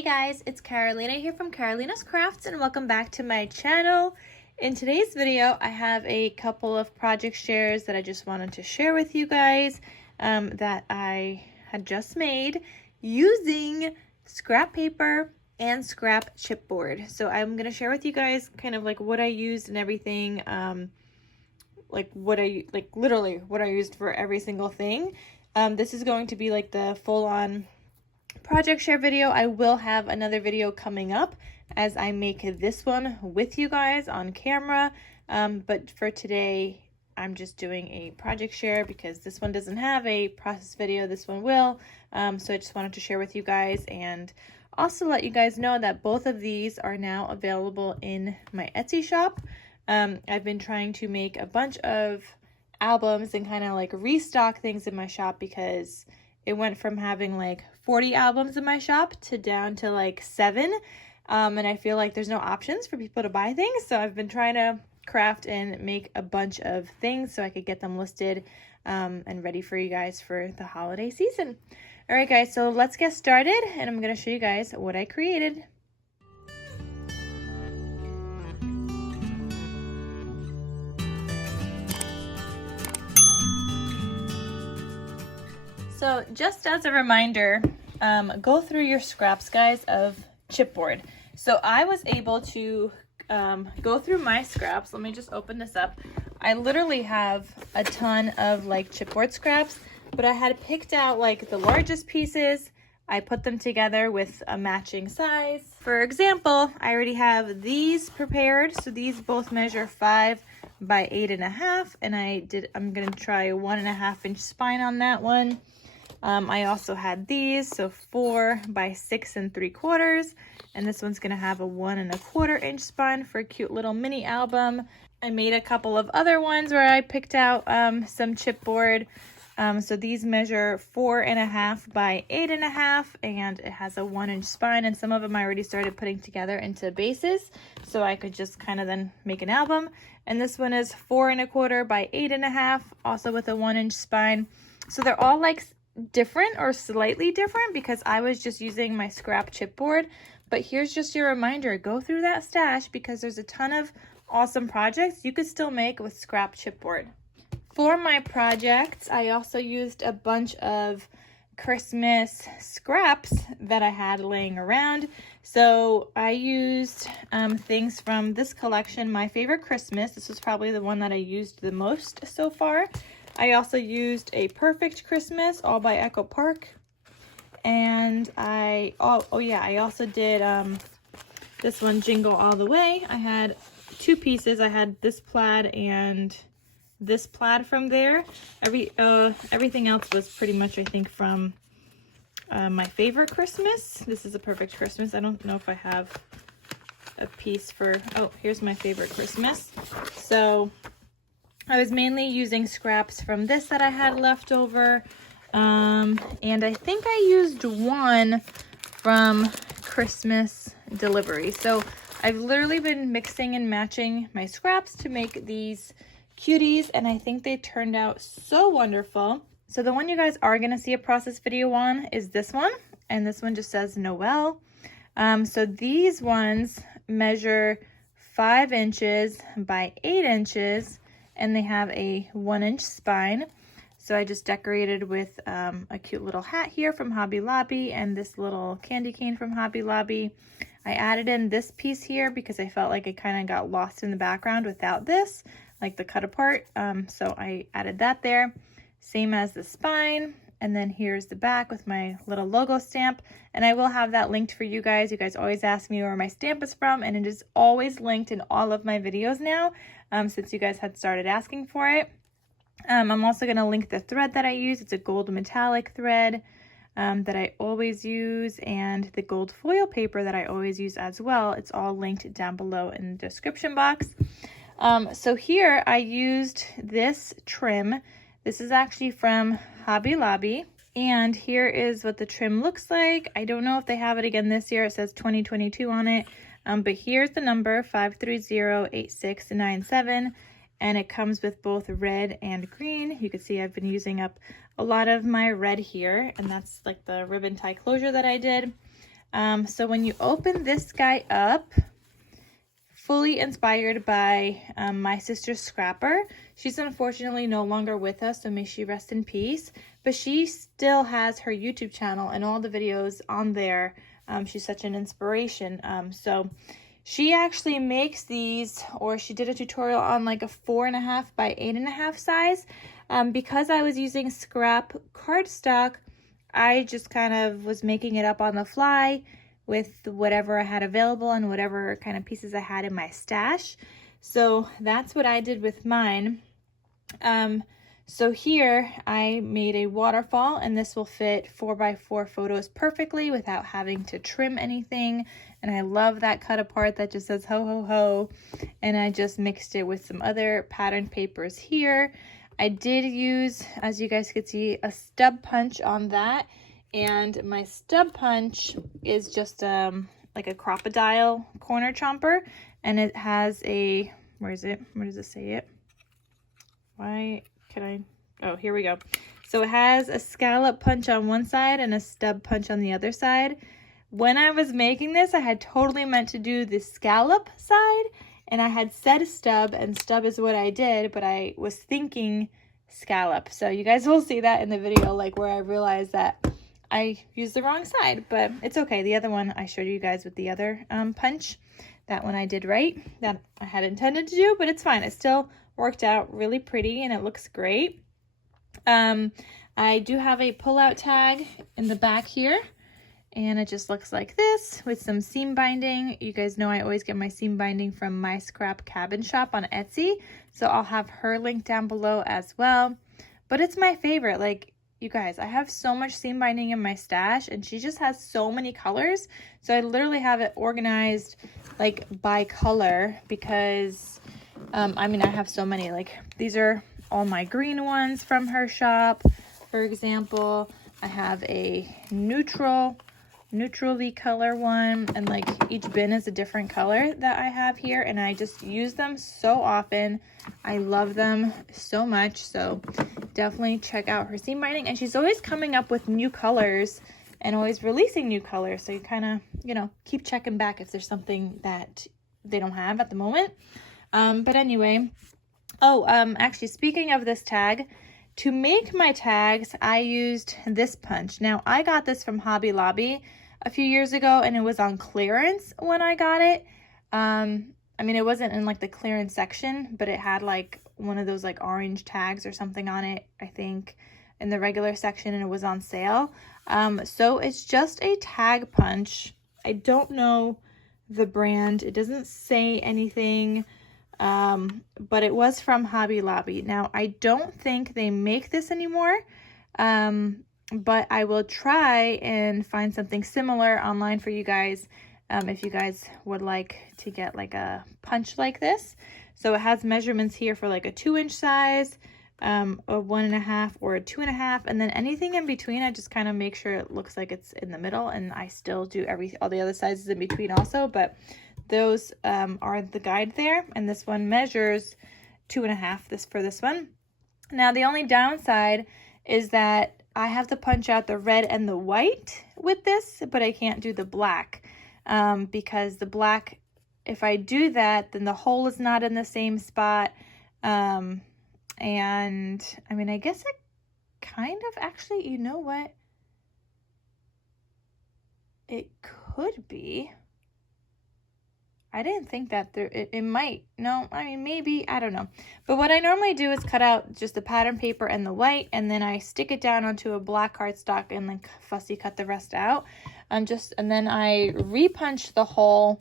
Hey guys, it's Carolina here from KarolinasKrafts and welcome back to my channel. In today's video, I have a couple of project shares that I just wanted to share with you guys that I had just made using scrap paper and scrap chipboard. So I'm going to share with you guys kind of like what I used and everything, literally what I used for every single thing. This is going to be like the full-on project share video. I will have another video coming up as I make this one with you guys on camera, but for today I'm just doing a project share because this one doesn't have a process video. This one will, so I just wanted to share with you guys and also let you guys know that both of these are now available in my Etsy shop. I've been trying to make a bunch of albums and kind of like restock things in my shop because it went from having like 40 albums in my shop to down to like 7. And I feel like there's no options for people to buy things. So I've been trying to craft and make a bunch of things so I could get them listed and ready for you guys for the holiday season. All right, guys, so let's get started and I'm going to show you guys what I created. So just as a reminder, go through your scraps, guys, of chipboard. So I was able to go through my scraps. Let me just open this up. I literally have a ton of like chipboard scraps, but I had picked out like the largest pieces. I put them together with a matching size. For example, I already have these prepared. So these both measure 5 by 8.5, and I'm gonna try a 1.5 inch spine on that one. I also had these, so 4 by 6 3/4, and this one's gonna have a 1 1/4 inch spine for a cute little mini album. I made a couple of other ones where I picked out some chipboard. So these measure 4.5 by 8.5, and it has a 1 inch spine, and some of them I already started putting together into bases, so I could just kind of then make an album. And this one is 4 1/4 by 8.5, also with a 1 inch spine. So they're all like different or slightly different because I was just using my scrap chipboard. But here's just your reminder, go through that stash because there's a ton of awesome projects you could still make with scrap chipboard. For my projects, I also used a bunch of Christmas scraps that I had laying around. So I used things from this collection, My Favorite Christmas. This was probably the one that I used the most so far. I also used a Perfect Christmas, all by Echo Park. And I also did this one, Jingle All the Way. I had 2 pieces. I had this plaid and this plaid from there. Everything else was pretty much, I think, from My Favorite Christmas. This is a Perfect Christmas. I don't know if I have a piece for, oh, here's My Favorite Christmas. So I was mainly using scraps from this that I had left over. And I think I used one from Christmas Delivery. So I've literally been mixing and matching my scraps to make these cuties, and I think they turned out so wonderful. So the one you guys are going to see a process video on is this one, and this one just says Noel. So these ones measure 5 inches by 8 inches, and they have a 1 inch spine. So I just decorated with a cute little hat here from Hobby Lobby and this little candy cane from Hobby Lobby. I added in this piece here because I felt like it kind of got lost in the background without this, like the cut apart. So I added that there, same as the spine. And then here's the back with my little logo stamp. And I will have that linked for you guys. You guys always ask me where my stamp is from, and it is always linked in all of my videos now, since you guys had started asking for it. I'm also going to link the thread that I use. It's a gold metallic thread that I always use, and the gold foil paper that I always use as well. It's all linked down below in the description box. So here I used this trim. This is actually from Hobby Lobby, and here is what the trim looks like. I don't know if they have it again this year. It says 2022 on it, but here's the number 5308697, and it comes with both red and green. You can see I've been using up a lot of my red here, and that's like the ribbon tie closure that I did. So when you open this guy up, fully inspired by my sister Scrapper. She's unfortunately no longer with us, so may she rest in peace. But she still has her YouTube channel and all the videos on there. She's such an inspiration. So she actually makes these, or she did a tutorial on like a 4.5 by 8.5 size. Because I was using scrap cardstock, I just kind of was making it up on the fly with whatever I had available and whatever kind of pieces I had in my stash. So that's what I did with mine. So here I made a waterfall, and this will fit 4x4 photos perfectly without having to trim anything. And I love that cut apart that just says ho ho ho. And I just mixed it with some other patterned papers here. I did use, as you guys could see, a stub punch on that. And my stub punch is just like a crocodile corner chomper, and it has a, where is it? Where does it say it? Why can I? Oh, here we go. So it has a scallop punch on one side and a stub punch on the other side. When I was making this, I had totally meant to do the scallop side, and I had said stub, and stub is what I did, but I was thinking scallop. So you guys will see that in the video, like where I realized that I used the wrong side, but it's okay. The other one I showed you guys with the other punch. That one I did right. That I had intended to do, but it's fine. It still worked out really pretty and it looks great. I do have a pull-out tag in the back here, and it just looks like this with some seam binding. You guys know I always get my seam binding from My Scrap Cabin Shop on Etsy, so I'll have her link down below as well. But it's my favorite. Like, you guys, I have so much seam binding in my stash, and she just has so many colors. So I literally have it organized like by color because, I mean, I have so many. Like, these are all my green ones from her shop. For example, I have a neutrally color one, and like each bin is a different color that I have here, and I just use them so often. I love them so much, so definitely check out her seam binding. And she's always coming up with new colors and always releasing new colors, so you kind of, you know, keep checking back if there's something that they don't have at the moment. But anyway, actually, speaking of this tag, to make my tags, I used this punch. Now, I got this from Hobby Lobby a few years ago, and it was on clearance when I got it. I mean, it wasn't in like the clearance section, but it had like one of those like orange tags or something on it, I think, in the regular section, and it was on sale. So it's just a tag punch. I don't know the brand. It doesn't say anything. But it was from Hobby Lobby. Now, I don't think they make this anymore, but I will try and find something similar online for you guys, if you guys would like to get like a punch like this. So it has measurements here for like a 2-inch size, a 1.5 or a 2.5, and then anything in between, I just kind of make sure it looks like it's in the middle, and I still do all the other sizes in between also, but those are the guide there, and this one measures 2.5 for this one. Now, the only downside is that I have to punch out the red and the white with this, but I can't do the black, because the black, if I do that, then the hole is not in the same spot. And I mean, I guess it kind of actually, you know what? It could be. I didn't think that it might. No, I mean, maybe, I don't know. But what I normally do is cut out just the pattern paper and the white, and then I stick it down onto a black cardstock and then fussy cut the rest out. And then I repunch the hole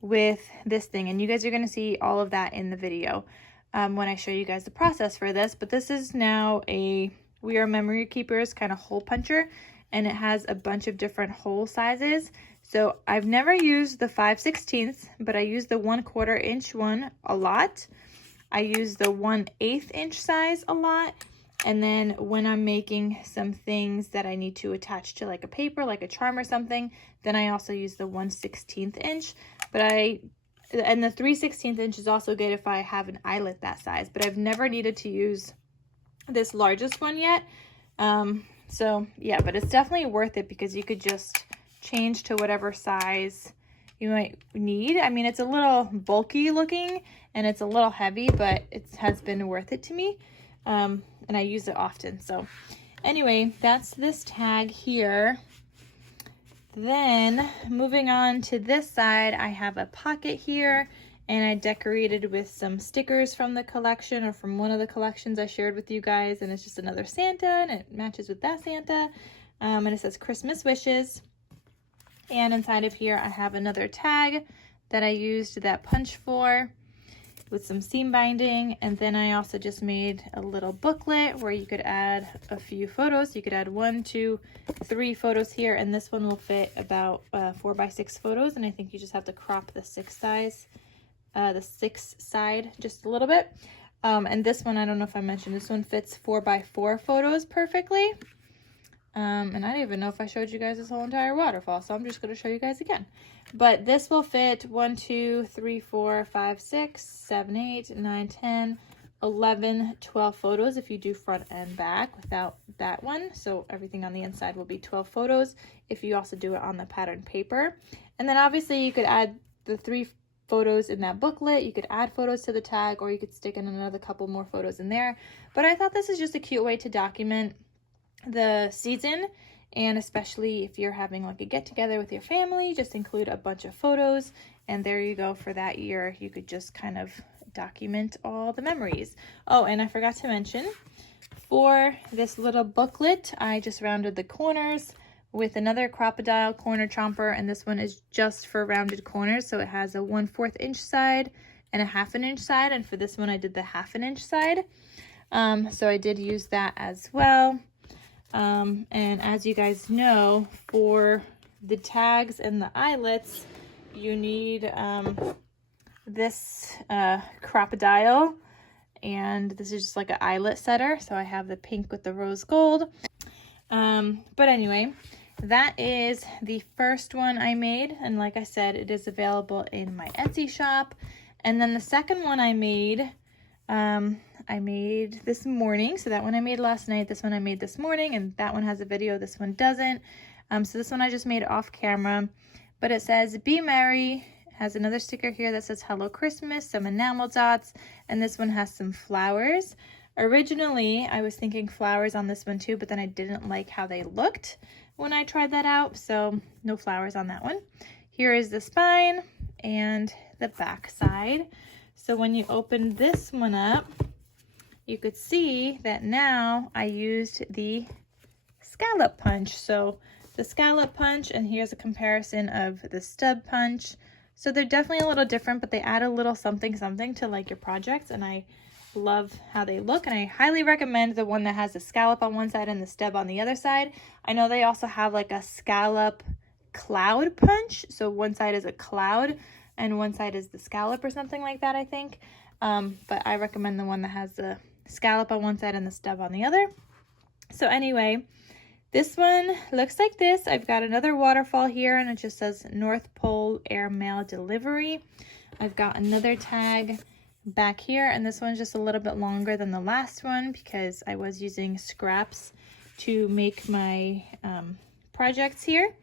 with this thing, and you guys are going to see all of that in the video when I show you guys the process for this. But this is now a We Are Memory Keepers kind of hole puncher, and it has a bunch of different hole sizes. So I've never used the 5/16, but I use the 1/4 inch one a lot. I use the 1/8 inch size a lot. And then when I'm making some things that I need to attach to like a paper, like a charm or something, then I also use the 1/16 inch. And the 3/16 inch is also good if I have an eyelet that size, but I've never needed to use this largest one yet. So yeah, but it's definitely worth it because you could just change to whatever size you might need. I mean, it's a little bulky looking and it's a little heavy, but it has been worth it to me. And I use it often. So anyway, that's this tag here. Then moving on to this side, I have a pocket here, and I decorated with some stickers from the collection, or from one of the collections I shared with you guys, and it's just another Santa, and it matches with that Santa. And it says Christmas wishes. And inside of here I have another tag that I used that punch for, with some seam binding. And then I also just made a little booklet where you could add a few photos. You could add 1, 2, 3 photos here, and this one will fit about 4 by 6 photos. And I think you just have to crop the 6 side just a little bit. And this one, I don't know if I mentioned, this one fits 4 by 4 photos perfectly. And I don't even know if I showed you guys this whole entire waterfall, so I'm just going to show you guys again. But this will fit 1, 2, 3, 4, 5, 6, 7, 8, 9, 10, 11, 12 photos if you do front and back without that one. So everything on the inside will be 12 photos if you also do it on the pattern paper. And then obviously you could add the 3 photos in that booklet. You could add photos to the tag, or you could stick in another couple more photos in there. But I thought this is just a cute way to document the season, and especially if you're having like a get together with your family, just include a bunch of photos, and there you go. For that year, you could just kind of document all the memories. Oh, and I forgot to mention, for this little booklet, I just rounded the corners with another crocodile corner chomper, and this one is just for rounded corners, so it has a 1/4 inch side and a 1/2 inch side, and for this one I did the 1/2 inch side. So I did use that as well. And as you guys know, for the tags and the eyelets, you need this crocodile, and this is just like an eyelet setter. So I have the pink with the rose gold. But anyway, that is the first one I made, and like I said, it is available in my Etsy shop. And then the second one I made this morning. So that one I made last night, this one I made this morning, and that one has a video, this one doesn't. So this one I just made off camera, but it says be merry. It has another sticker here that says hello Christmas, some enamel dots, and this one has some flowers. Originally I was thinking flowers on this one too, but then I didn't like how they looked when I tried that out, so no flowers on that one. Here is the spine and the back side. So when you open this one up, you could see that now I used the scallop punch. So the scallop punch, and here's a comparison of the stub punch. So they're definitely a little different, but they add a little something to like your projects, and I love how they look, and I highly recommend the one that has the scallop on one side and the stub on the other side. I know they also have like a scallop cloud punch, so one side is a cloud and one side is the scallop or something like that, I think. But I recommend the one that has the scallop on one side and the stub on the other. So anyway, this one looks like this. I've got another waterfall here, and it just says North Pole Air Mail Delivery. I've got another tag back here, and this one's just a little bit longer than the last one because I was using scraps to make my projects here.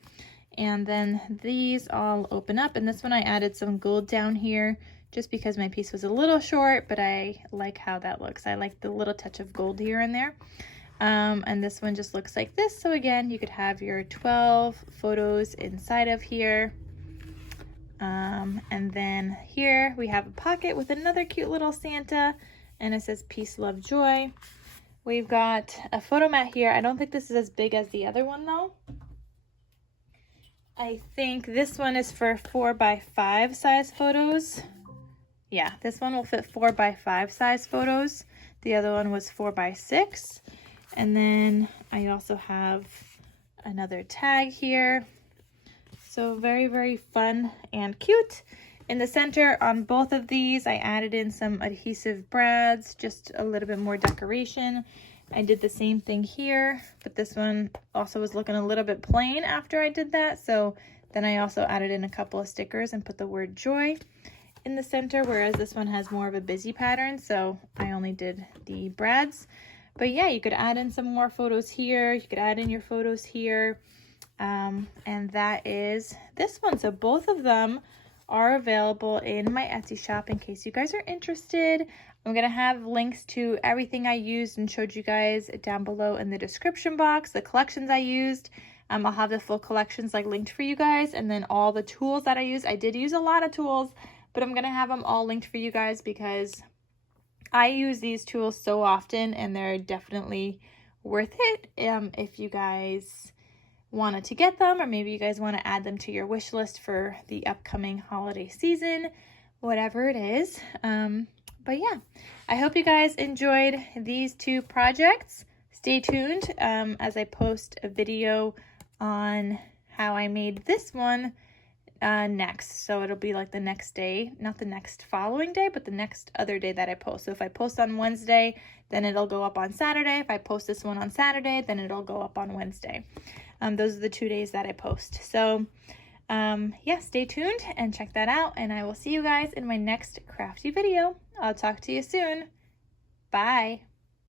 And then these all open up, and this one I added some gold down here just because my piece was a little short, but I like how that looks. I like the little touch of gold here and there. And this one just looks like this. So again, you could have your 12 photos inside of here. And then here we have a pocket with another cute little Santa, and it says peace, love, joy. We've got a photo mat here. I don't think this is as big as the other one though. I think this one is for 4 by 5 size photos. Yeah, this one will fit 4 by 5 size photos. The other one was 4 by 6. And then I also have another tag here. So very, very fun and cute. In the center on both of these, I added in some adhesive brads, just a little bit more decoration. I did the same thing here, but this one also was looking a little bit plain after I did that. So then I also added in a couple of stickers and put the word joy in the center, whereas this one has more of a busy pattern. So I only did the brads. But yeah, you could add in some more photos here. You could add in your photos here. And that is this one. So both of them are available in my Etsy shop in case you guys are interested. I'm going to have links to everything I used and showed you guys down below in the description box, the collections I used. I'll have the full collections like linked for you guys, and then all the tools that I use. I did use a lot of tools, but I'm going to have them all linked for you guys because I use these tools so often and they're definitely worth it if you guys wanted to get them, or maybe you guys want to add them to your wish list for the upcoming holiday season, whatever it is. But yeah, I hope you guys enjoyed these two projects. Stay tuned as I post a video on how I made this one next. So it'll be like the next day, not the next following day, but the next other day that I post. So if I post on Wednesday, then it'll go up on Saturday. If I post this one on Saturday, then it'll go up on Wednesday. Those are the 2 days that I post. So yeah, stay tuned and check that out, and I will see you guys in my next crafty video. I'll talk to you soon. Bye.